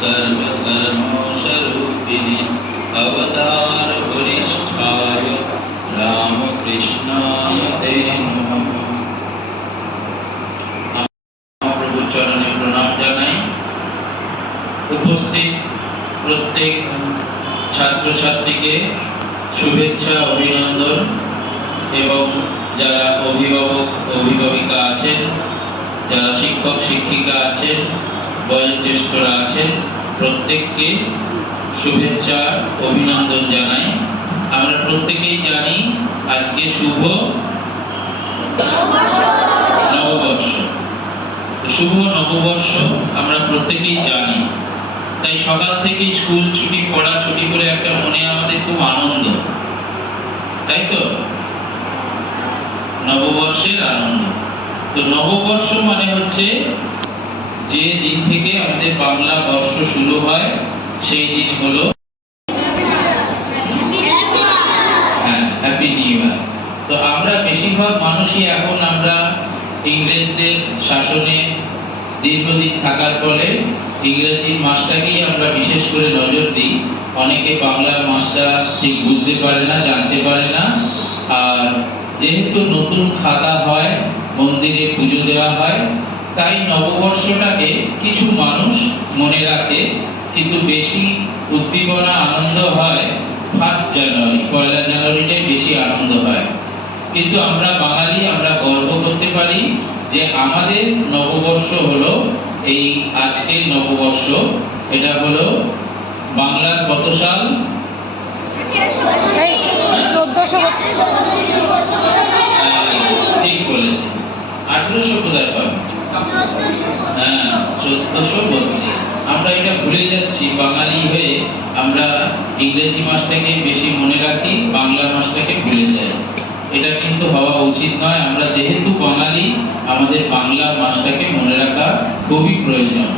सर्वधर्मस्वरूपिणे अवतार वरिष्ठाय रामकृष्णाय ते नमः। प्रभु चरणे प्रणाम জানাই। উপস্থিত প্রত্যেক ছাত্রছাত্রীকে শুভেচ্ছা অভিনন্দন এবং যারা অভিভাবক অভিভাবিকা আছেন, যারা শিক্ষক শিক্ষিকা আছেন, বয়োজ্যেষ্ঠরা আছেন, প্রত্যেককে শুভেচ্ছা অভিনন্দন জানাই। আমরা প্রত্যেকেই জানি আজকে শুভ নববর্ষ। শুভ নববর্ষ আমরা প্রত্যেকেই জানি। তাই সকাল থেকে স্কুল ছুটি পড়া ছুটি করে একটা মনে আমাদের খুব আনন্দ, তাই তো? নববর্ষের আনন্দ। তো নববর্ষ মানে হচ্ছে যে দিন থেকে আমাদের বাংলা বর্ষ শুরু হয় সেই দিন হলো হ্যাপি নিউ ইয়ার। তো আমরা বেশিরভাগ মানুষই এখন আমরা ইংরেজদের শাসনে দীর্ঘদিন থাকার ফলে ইংরেজি মাসটাকেই আমরা বিশেষ করে নজর দিই। অনেকে বাংলা মাসটা ঠিক বুঝতে পারে না, জানতে পারে না। আর যেহেতু নতুন খাতা হয়, মন্দিরে পুজো দেওয়া হয়, তাই নববর্ষটাকে কিছু মানুষ মনে রাখে, কিন্তু বেশি উদ্দীপনা আনন্দ হয় 1 জানুয়ারি, 1 জানুয়ারিতে বেশি আনন্দ হয়। কিন্তু আমরা বাঙালি, আমরা গর্ব করতে পারি যে আমাদের নববর্ষ হলো এই আজকের নববর্ষ। এটা হলো বাংলার কত সাল? 1400। ঠিক বলেছি, 1800 কোথায় পাবে? হ্যাঁ, 1432। আমরা এটা ভুলে যাচ্ছি বাঙালি হয়ে। আমরা ইংরেজি মাসটাকে বেশি মনে রাখি, বাংলা মাসটাকে ভুলে যাই। এটা কিন্তু হওয়া উচিত নয়। আমরা যেহেতু বাঙালি, আমাদের বাংলা মাসটাকে মনে রাখা খুবই প্রয়োজন।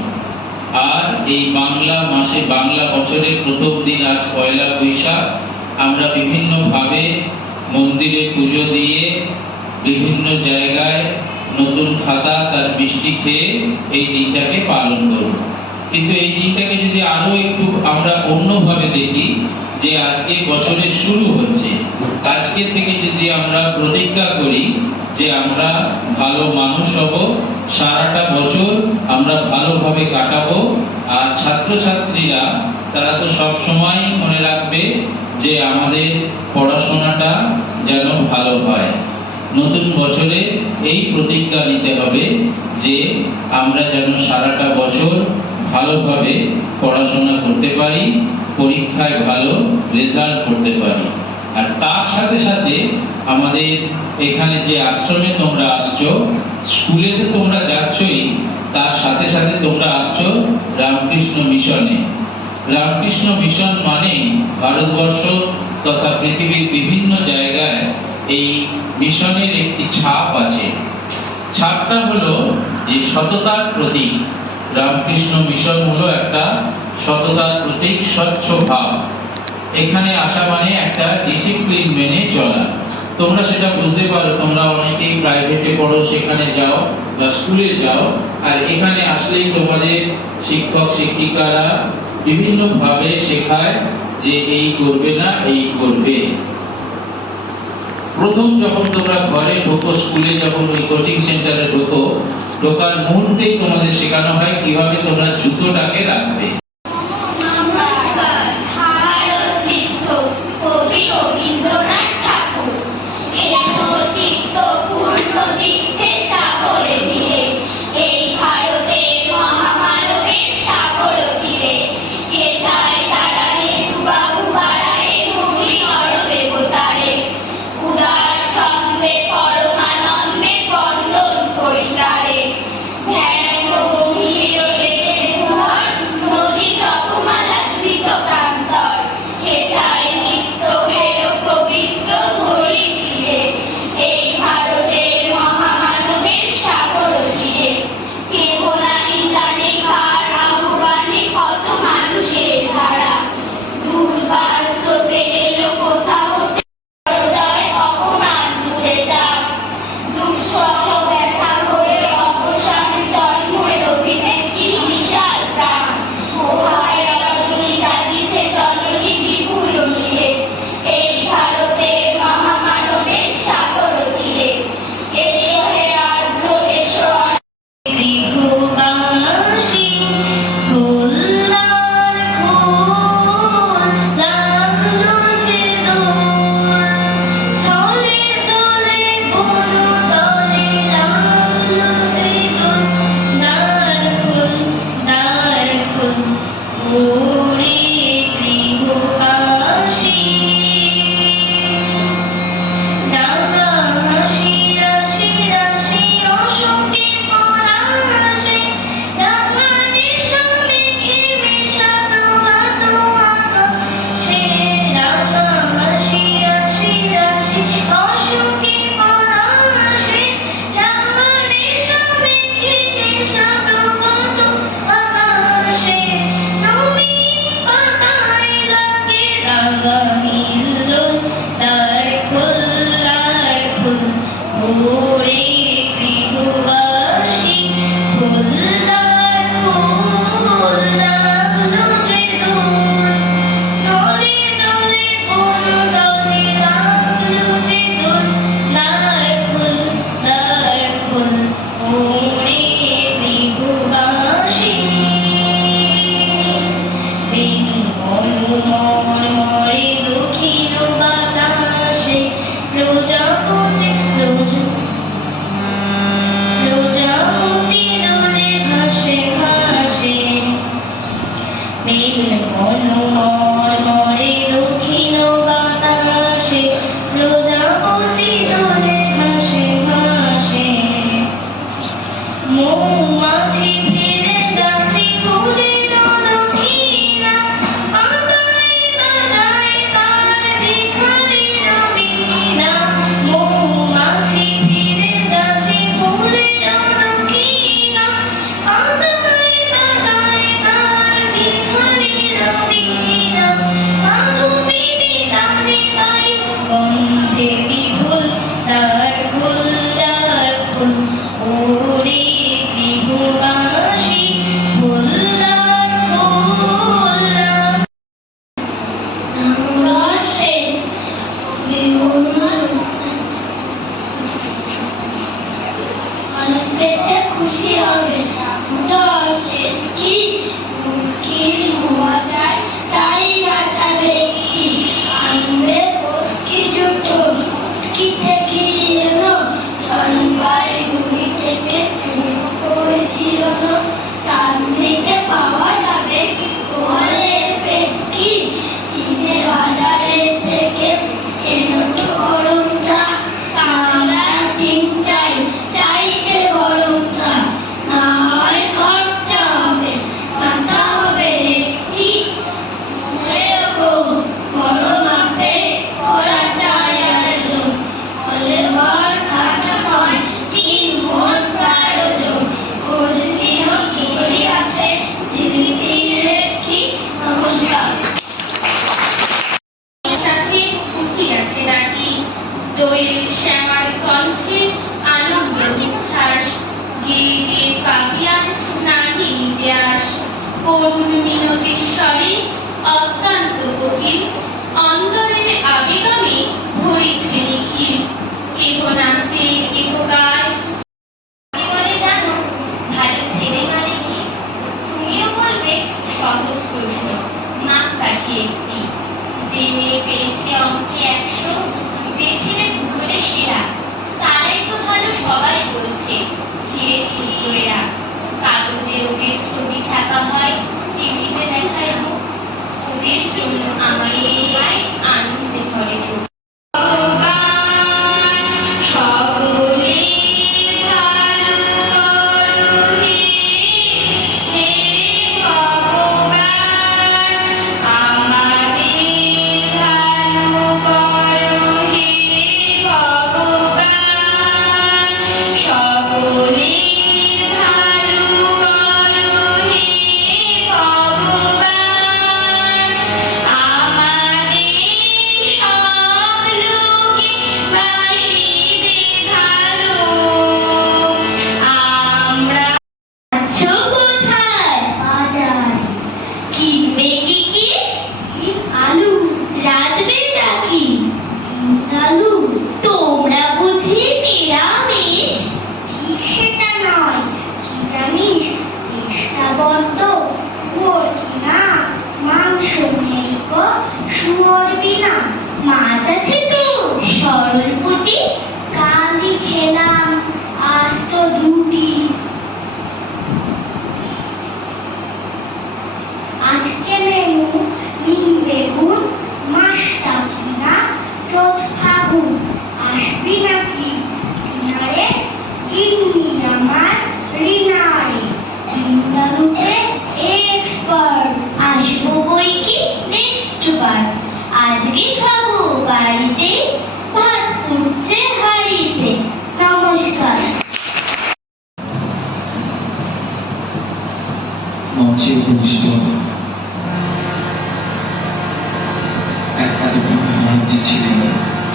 আর এই বাংলা মাসে, বাংলা বছরের প্রথম দিন আজ 1 বৈশাখ। আমরা বিভিন্ন ভাবে মন্দিরে পুজো দিয়ে, বিভিন্ন জায়গায় নতুন খাতা তার মিষ্টি খেয়ে এই দিনটাকে পালন করব। কিন্তু এই দিনটাকে যদি আরো একটু আমরা অন্যভাবে দেখি, যে আজকে বছরের শুরু হচ্ছে, আজকে থেকে যদি আমরা প্রতিজ্ঞা করি যে আমরা ভালো মানুষ হব, সারাটা বছর আমরা ভালোভাবে কাটাবো। আর ছাত্রছাত্রীরা তারা তো সব সময় মনে রাখবে যে আমাদের পড়াশোনাটা যেন ভালো হয়। নতুন বছরে এই প্রতিজ্ঞা নিতে হবে যে আমরা যেন সারাটা বছর ভালোভাবে পড়াশোনা করতে পারি, পরীক্ষায় ভালো রেজাল্ট করতে পারি। আর তার সাথে সাথে আমাদের এখানে যে আশ্রমে তোমরা আসছো, স্কুলে তো তোমরা যাচ্ছই, তার সাথে সাথে তোমরা আসছো রামকৃষ্ণ মিশনে। রামকৃষ্ণ মিশন মানে ভারতবর্ষ তথা পৃথিবীর বিভিন্ন জায়গায় এই মিশনের একটি ছাপ আছে। ছাপটা হলো যে সততার প্রতীক। রামকৃষ্ণ মিশন হলো একটা সততার প্রতীক, স্বচ্ছ ভাব। এখানে আসা মানে একটা ডিসিপ্লিন মেনে চলা। তোমরা সেটা বুঝতে পারো, তোমরা অনেকেই প্রাইভেটে পড়ো, সেখানে যাও বা স্কুলে যাও, আর এখানে আসলেই তোমাদের শিক্ষক শিক্ষিকারা বিভিন্ন ভাবে শেখায় যে এই করবে না, এই করবে। প্রথম যখন তোমরা ঘরে ঢোকো, স্কুলে যখন ওই কোচিং সেন্টারে ঢোকো, ঢোকার মুহূর্তেই তোমাদের শেখানো হয় কিভাবে তোমরা জুতোটাকে রাখবে। নদী ওরে গৃহবাসী রাঙা হাসি রাশি রাশি অশোকের পলাশে রাঙা নেশা মেঘে মেশা প্রভাত আকাশে রাঙা হাসি রাশি রাশি অশোকের পলাশে রাঙা নেশা মেঘে মেশা প্রভাত আকাশে নবীন পাতায় লাগে রাঙা হিল্লোল তার খোলার ফুল ওরে গৃহবাসী ফুলদার ফুল লাগলো যে দোল জলে জলে কোনো দলে লাগলো যে দোল তার ফুল ওরে গৃহবাসী মরে দক্ষিণ বাতাসে প্রজাপতি দোলে ঘাসে ঘাসে মরে দক্ষিণ বাতাসে প্রজাপতি দোলে ঘাসে ঘাসে মৌমাছি ফিরে যাচ্ছে ফুলের দক্ষিণা বাজায় বাজায় তার ভিখারির বীণা মৌমাছি ফিরে যাচ্ছে ফুলের দক্ষিণা বাজায় বাজায় তার ভিখারির বীণা মাধবী বিতানে বায়ু গন্ধে বিপুল তার ফুল ওরে গৃহবাসী ফুলদার ফুল রসে অনেক পেতে খুশি হবে রসে কি কি হওয়া যায় চাই বাঁচাবে কি আনবে কি জুটো কি থেকে এলো জলপাইগুড়ি থেকে করেছিল চাঁদনিতে পাওয়া যাবে গোয়ালের পেটকি চিনে বাজারে থেকে এলো তো গরম চা আমরা ডিম চাই চাইছে গরম চা না হয় খরচা হবে মাথা হবে একটি এরকম বড় মাপে করা চাই আয়োজন হলে ভর খাটা হয় 3 মণ প্রয়োজন খোঁজ নিও গড়িয়াতে ঝিলিপিরে কি নমস্কার সাথে উঠিয়াছে নাকি দোয়েল শ্যামার কণ্ঠে আনন্দ উচ্ছ্বাস গিয়ে গিয়ে পাপিয়া নাহি ইতিহাস করুণ মিনতির স্বরে অশ্রান্ত কোকিল অন্তরের আবেগমে ভরেছে নিখিল কেহ নাচে কেহ গায় বলে জানো ভালো ছেলে মানে কি তুমিও বলবে সহজ প্রশ্ন মাপকাঠি একটি যে মেয়ে পেয়েছে অঙ্কে 100 যে ছেলে ভূগোলে সেরা তারাই তো ভালো সবাই বলছে ধীরে টুকরোরা কাগজে ওদের ছবি ছাপা হয় টিভিতে দেখায় মুখ ওদের জন্য আমার মনে হয় আনন্দে ভরে দেব সকলে ভালো করো হে ভগবান আমাদের ভালো করো হে ভগবান সকলে ভালো করো হে ভগবান আমাদের সব লোকে বাসিবে ভালো আমরা কোথায় বাজারে কিনবে কি আলু রাঁধবে নাকি আলু তোমরা বুঝি নিরামিষ ঠিক সেটা নয় কি জানিস চেষ্টা বড্ড গোর কিনা মাংস নেই গো শুয়োর বিনা মাছ আছে তো সরল পুটি কালই খেলাম আজ তো রুটি আজকে ঘনিষ্ঠ এতক্ষণ যে ছিলেন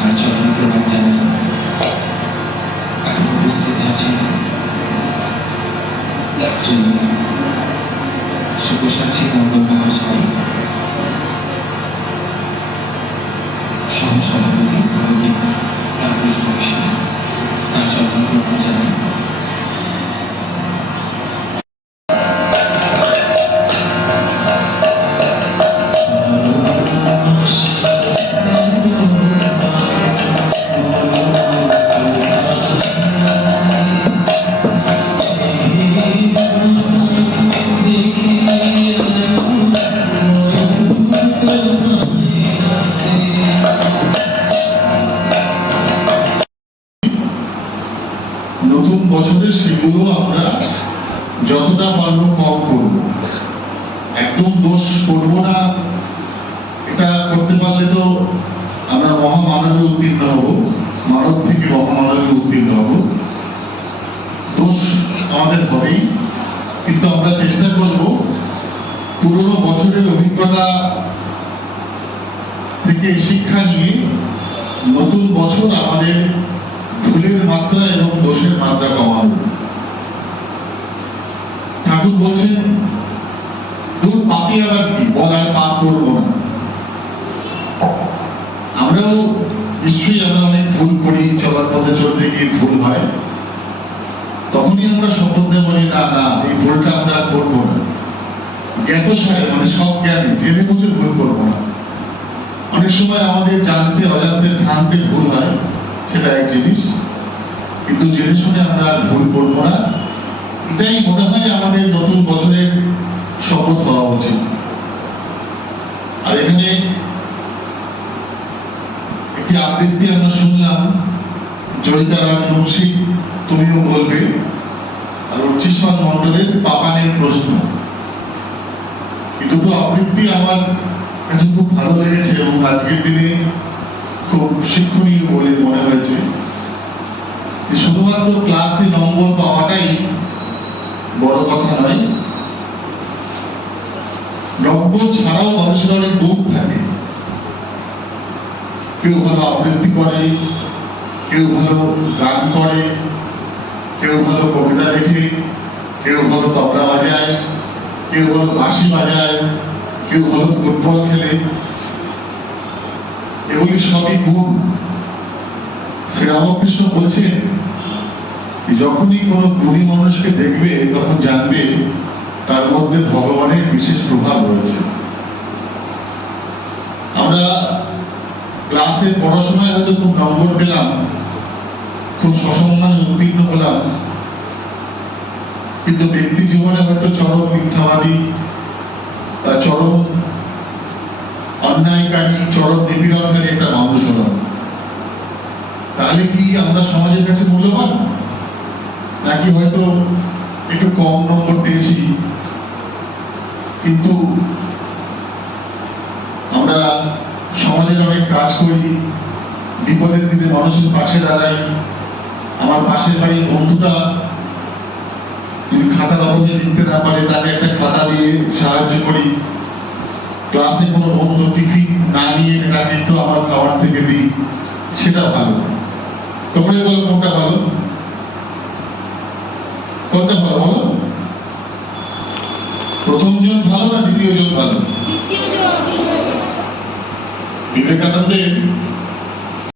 আর চরণ প্রণাম জানাই এখন উপস্থিত আছেন শ্রীমতী সুখসাচী মন্ডল মহাশয়, সহসভাপতি পণ্ডিত রামকৃষ্ণ মিশন, তার চরণ প্রণাম জানাই। নতুন বছরের সেগুলো আমরা যতটা পারবো কম করব, একদম দোষ করব না। এটা করতে পারলে তো আমরা মহামানবে উত্তীর্ণ হব, মানব থেকে মহামানবে উত্তীর্ণ হব। দোষ আমাদের হবেই, কিন্তু আমরা চেষ্টা করব পুরোনো বছরের অভিজ্ঞতা থেকে শিক্ষা নিয়ে নতুন বছর আমাদের ভুলের মাত্রা এবং দোষের মাত্রা কমানো। ঠাকুর বলছেন, দূর পাপি আবার কি, বল আর পাপ করবো না। আমরাও নিশ্চয়ই আমরা অনেক ভুল করি, চলার পথে চলতে গিয়ে ভুল হয়, তখনই আমরা শপথ নেব না না এই ভুলটা আমরা করবো না। জ্ঞাত সারে মানে সব জ্ঞানে জেনে বুঝে ভুল করবো না। অনেক সময় আমাদের জানতে অজান্তে ভ্রান্তে ভুল হয়, সেটা এক জিনিস, কিন্তু জেনে শুনে আমরা আর ভুল করবো না। এটাই মনে হয় আমাদের নতুন বছরের শপথ হওয়া উচিত। আর এখানে একটি আবৃত্তি আমরা শুনলাম, জয়িতা রাজবংশী, তুমিও বলবে, আর উচ্চিষ্মান মন্ডলের পাপানের প্রশ্ন। এই দুটো আবৃত্তি আমার কাছে খুব ভালো লেগেছে এবং আজকের দিনে খুব শিক্ষণীয় বলে মনে হয়েছে। শুধুমাত্র ক্লাসে নম্বর পাওয়াটাই বড় কথা নয়, নম্বর ছাড়াও মানুষের অনেক গুণ থাকে। কেউ ভালো আবৃত্তি করে, কেউ ভালো গান করে, কেউ ভালো কবিতা লেখে, কেউ ভালো তবলা বাজায়, কেউ ভালো বাঁশি বাজায়, কেউ ভালো ফুটবল খেলে। এগুলি সবই গুণ। শ্রী রামকৃষ্ণ বলছেন, যখনই কোনো গুণী মানুষকে দেখবে তখন জানবে তার মধ্যে ভগবানের বিশেষ প্রভাব রয়েছে। আমরা ক্লাসে পড়াশোনায় হয়তো খুব নম্বর পেলাম, খুব সসম্মানে উত্তীর্ণ হলাম, কিন্তু ব্যক্তি জীবনে হয়তো চরম মিথ্যাবাদী, চরম অন্যায়কারী, চরম নিপীড়নকারী একটা মানুষ হলাম। তাহলে কি আমরা সমাজের কাছে মূল্যবান? নাকি হয়তো একটু কম নম্বর পেয়েছি, কিন্তু আমরা সমাজের অনেক কাজ করি, বিপদের দিনে মানুষের পাশে দাঁড়াই। আমার পাশের বাড়ির বন্ধুটা যদি খাতার অভাবে লিখতে না পারে, তাকে একটা খাতা দিয়ে সাহায্য করি। ক্লাসে কোনো বন্ধু টিফিন না নিয়ে তাকে একটু আমার খাবার থেকে দিই, সেটা ভালো। তোমরা বলো কোনটা ভালো? কোনটা ভালো বলো? প্রথম জন ভালো না দ্বিতীয় জন ভালো? বিবেকানন্দের